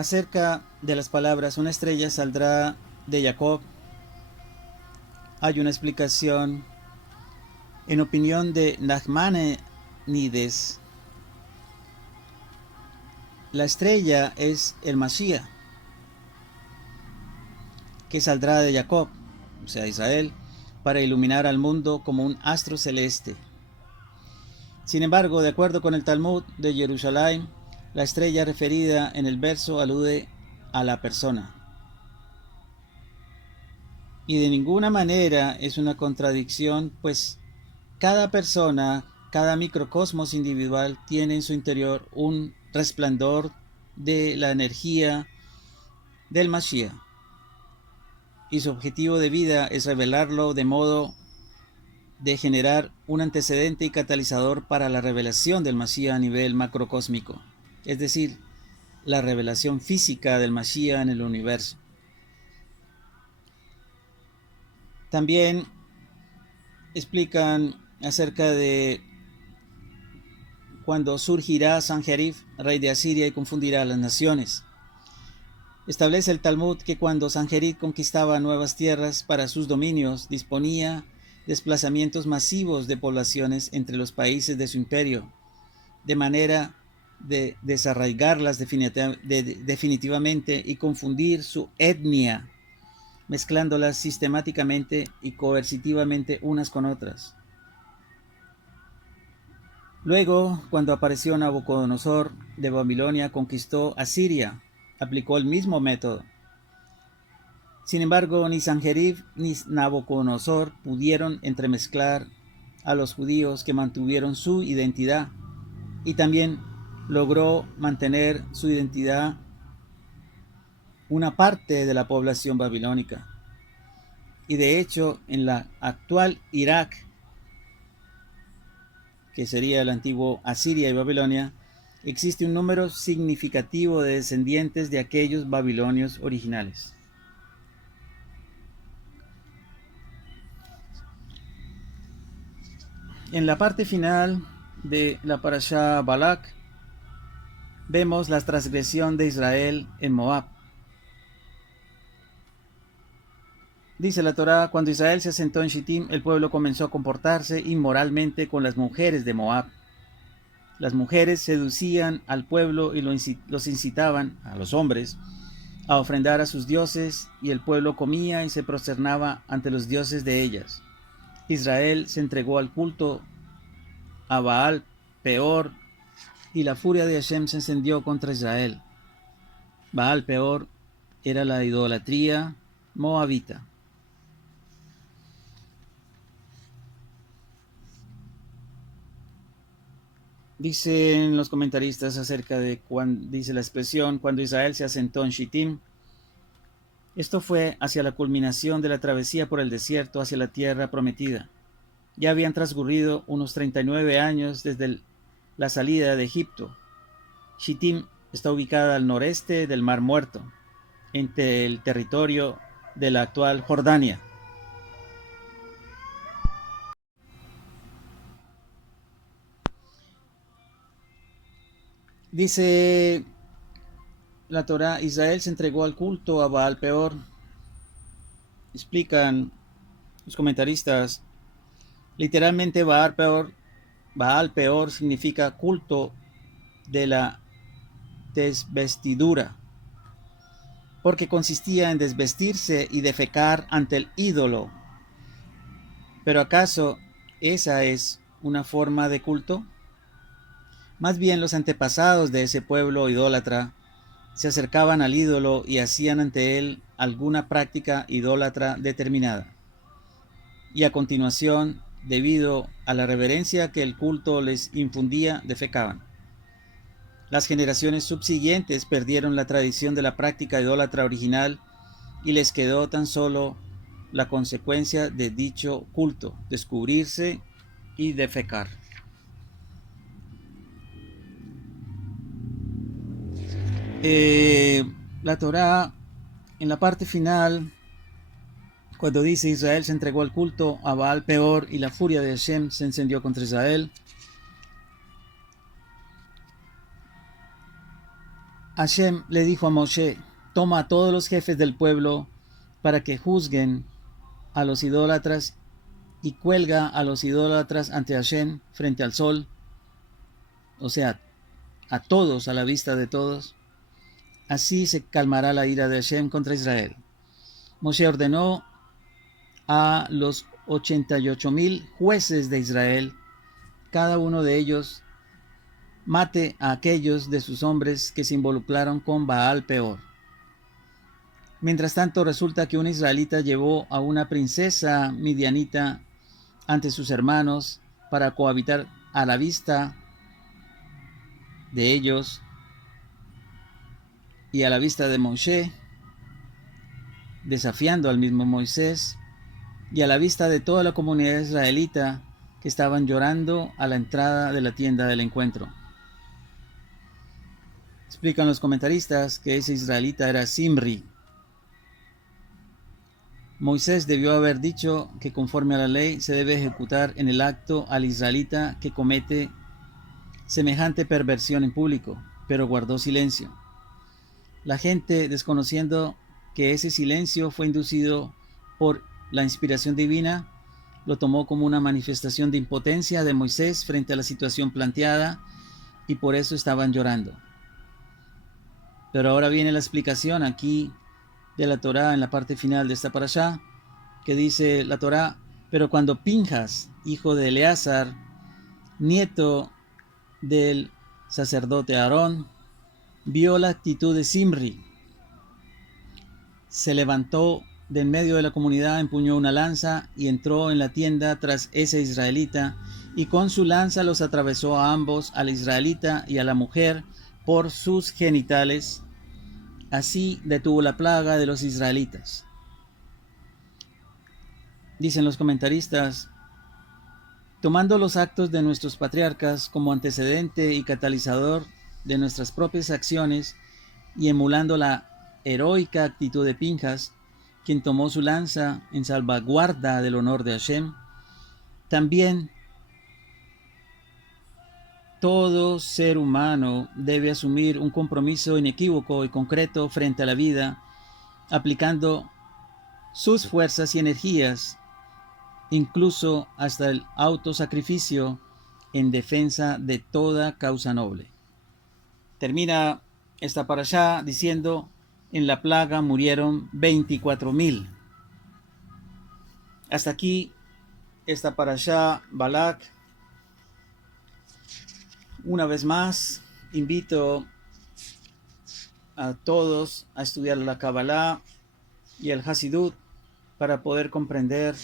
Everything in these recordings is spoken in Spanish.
Acerca de las palabras una estrella saldrá de Jacob, hay una explicación. En opinión de Nachmanides, la estrella es el Mashiach, que saldrá de Jacob, o sea Israel, para iluminar al mundo como un astro celeste. Sin embargo, de acuerdo con el Talmud de Jerusalén, la estrella referida en el verso alude a la persona. Y de ninguna manera es una contradicción, pues cada persona, cada microcosmos individual tiene en su interior un resplandor de la energía del Mashiach. Y su objetivo de vida es revelarlo de modo de generar un antecedente y catalizador para la revelación del Mashiach a nivel macrocósmico. Es decir, la revelación física del Mashiach en el universo. También explican acerca de cuando surgirá Sanjerib, rey de Asiria, y confundirá a las naciones. Establece el Talmud que cuando Sanjerib conquistaba nuevas tierras para sus dominios, disponía desplazamientos masivos de poblaciones entre los países de su imperio, de manera de desarraigarlas definitivamente y confundir su etnia, mezclándolas sistemáticamente y coercitivamente unas con otras. Luego, cuando apareció Nabucodonosor de Babilonia, conquistó Asiria, aplicó el mismo método. Sin embargo, ni Sanjerib ni Nabucodonosor pudieron entremezclar a los judíos, que mantuvieron su identidad, y también logró mantener su identidad una parte de la población babilónica. Y de hecho, en la actual Irak, que sería el antiguo Asiria y Babilonia, existe un número significativo de descendientes de aquellos babilonios originales. En la parte final de la parashá Balak, vemos la transgresión de Israel en Moab. Dice la Torá: cuando Israel se asentó en Shittim, el pueblo comenzó a comportarse inmoralmente con las mujeres de Moab. Las mujeres seducían al pueblo y los incitaban, a los hombres, a ofrendar a sus dioses, y el pueblo comía y se prosternaba ante los dioses de ellas. Israel se entregó al culto a Baal Peor, y la furia de Hashem se encendió contra Israel. Baal Peor era la idolatría moabita. Dicen los comentaristas acerca de cuando dice la expresión cuando Israel se asentó en Shittim. Esto fue hacia la culminación de la travesía por el desierto hacia la tierra prometida. Ya habían transcurrido unos 39 años desde la salida de Egipto. Shittim está ubicada al noreste del Mar Muerto, entre el territorio de la actual Jordania. Dice la Torá: Israel se entregó al culto a Baal Peor. Explican los comentaristas, literalmente Baal Peor significa culto de la desvestidura, porque consistía en desvestirse y defecar ante el ídolo. ¿Pero acaso esa es una forma de culto? Más bien, los antepasados de ese pueblo idólatra se acercaban al ídolo y hacían ante él alguna práctica idólatra determinada. Y a continuación, debido a la reverencia que el culto les infundía, defecaban. Las generaciones subsiguientes perdieron la tradición de la práctica idólatra original y les quedó tan solo la consecuencia de dicho culto: descubrirse y defecar. La Torá, en la parte final, cuando dice Israel se entregó al culto a Baal Peor y la furia de Hashem se encendió contra Israel, Hashem le dijo a Moshe: toma a todos los jefes del pueblo para que juzguen a los idólatras y cuelga a los idólatras ante Hashem frente al sol, o sea, a todos, a la vista de todos. Así se calmará la ira de Hashem contra Israel. Moshe ordenó a los 88,000 jueces de Israel, cada uno de ellos mate a aquellos de sus hombres que se involucraron con Baal Peor. Mientras tanto, resulta que un israelita llevó a una princesa midianita ante sus hermanos para cohabitar a la vista de ellos y a la vista de Moshe, desafiando al mismo Moisés, y a la vista de toda la comunidad israelita que estaban llorando a la entrada de la tienda del encuentro. Explican los comentaristas que ese israelita era Zimri. Moisés debió haber dicho que conforme a la ley se debe ejecutar en el acto al israelita que comete semejante perversión en público, pero guardó silencio. La gente, desconociendo que ese silencio fue inducido por la inspiración divina, lo tomó como una manifestación de impotencia de Moisés frente a la situación planteada y por eso estaban llorando. Pero ahora viene la explicación aquí de la Torá en la parte final de esta parashá, que dice la Torá: pero cuando Pinjas, hijo de Eleazar, nieto del sacerdote Aarón, vio la actitud de Zimri, se levantó de en medio de la comunidad, empuñó una lanza y entró en la tienda tras ese israelita, y con su lanza los atravesó a ambos, al israelita y a la mujer, por sus genitales. Así detuvo la plaga de los israelitas. Dicen los comentaristas: tomando los actos de nuestros patriarcas como antecedente y catalizador de nuestras propias acciones y emulando la heroica actitud de Pinjas, quien tomó su lanza en salvaguarda del honor de Hashem, también todo ser humano debe asumir un compromiso inequívoco y concreto frente a la vida, aplicando sus fuerzas y energías, incluso hasta el autosacrificio, en defensa de toda causa noble. Termina esta parashá diciendo: en la plaga murieron 24,000. Hasta aquí esta parashá Balak. Una vez más, invito a todos a estudiar la Kabbalah y el Hasidut para poder comprender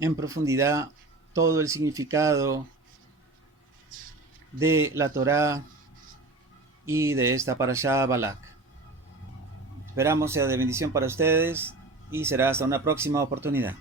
en profundidad todo el significado de la Torá y de esta parashá Balak. Esperamos sea de bendición para ustedes y será hasta una próxima oportunidad.